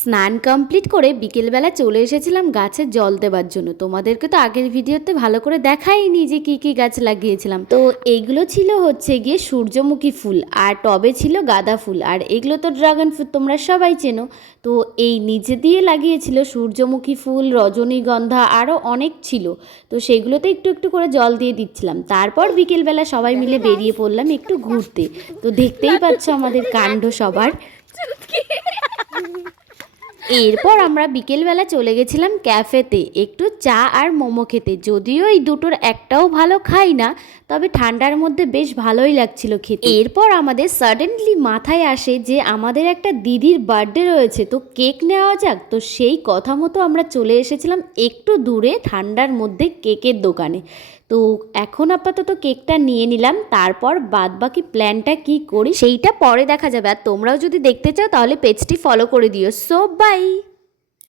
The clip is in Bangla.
স্নান কমপ্লিট করে বিকেলবেলা চলে এসেছিলাম গাছে জল দেওয়ার জন্য। তোমাদেরকে তো আগের ভিডিওতে ভালো করে দেখাইনি যে কি কি গাছ লাগিয়েছিলাম। তো এইগুলো ছিল হচ্ছে গিয়ে সূর্যমুখী ফুল, আর টবে ছিল গাঁদা ফুল, আর এগুলো তো ড্রাগন ফ্রুট তোমরা সবাই চেনো। তো এই নিচে দিয়ে লাগিয়েছিল সূর্যমুখী ফুল, রজনীগন্ধা, আরও অনেক ছিল। তো সেগুলোতে একটু একটু করে জল দিয়ে দিচ্ছিলাম। তারপর বিকেলবেলা সবাই মিলে বেরিয়ে পড়লাম একটু ঘুরতে। তো দেখতেই পাচ্ছ আমাদের কাণ্ড সবার। এরপর আমরা বিকেলবেলা চলে গেছিলাম ক্যাফেতে একটু চা আর মোমো খেতে। যদিও এই দুটোর একটাও ভালো খাই না, তবে ঠান্ডার মধ্যে বেশ ভালোই লাগছিল খেতে। এরপর আমাদের সাডেনলি মাথায় আসে যে আমাদের একটা দিদির বার্থডে রয়েছে, তো কেক নেওয়া যাক। তো সেই কথা মতো আমরা চলে এসেছিলাম একটু দূরে ঠান্ডার মধ্যে কেকের দোকানে। তো এখন আপাতত কেকটা নিয়ে নিলাম, তারপর বাদবাকি প্ল্যানটা কি করি সেইটা পরে দেখা যাবে। আর তোমরাও যদি দেখতে চাও তাহলে পেজটি ফলো করে দিও। So by.